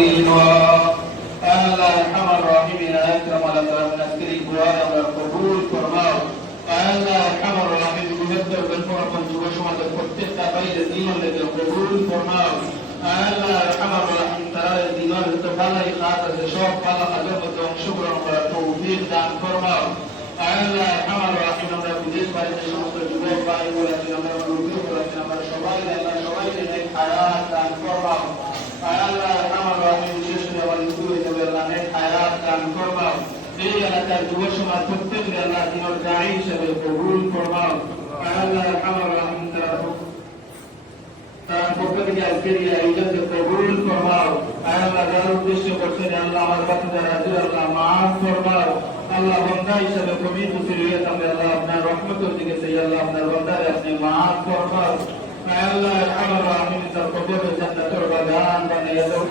قرينا আল্লাহ আরহামার রাহিমিন আকরাম আলাকাম নাসকিরি কুরআন আমরা কবুল ফরমাও আল্লাহ আরহামার রাহিম গুণাত্তর গণপরপন যুব সমাজের প্রত্যেকটা বাইরে দিনের লেগে কবুল ফরমাও আল্লাহ আরহামার রাহিম তার দিনের তো ভালোই কাজ আছে সব ভালো কাজের মধ্যে অংশগ্রহণ করার তৌফিক দান ফরমাও আল্লাহ আরহামার রাহিম আমরা বিদেশ বাইরে সমস্ত যুবক ভাই বোনেরা আমরা রুজু করেছি আমরা সবাই সবাইকে নেক হায়াত দান ফরমাও আল্লাহ আরহামার রাহিম বিশেষ করে আমার স্কুলে যাবে আল্লাহ নেক হায়াত দান ফরমাও এই এলাকার যুব সমাজ প্রত্যেককে আল্লাহ দিনের দায়ী হিসেবে কবুল ফরমাও আল্লাহ আরহামার রাহিম তার পক্ষ থেকে আজকের এই আয়োজনকে কবুল ফরমাও আল্লাহ যারা উদ্দেশ্য করছেন আল্লাহ আমার কাছে যারা আছে আল্লাহ মাফ ফরমাও আল্লাহ বান্দা হিসেবে কবি মুসলিয়াত আমরা আল্লাহ আপনার রহমতের দিকে চাই আল্লাহ আপনার বান্দারে আপনি মাফ ফরমাও আল্লাহ আরহামার রাহিম তার কবরে জান্নাতের বাগান বানিয়ে দাও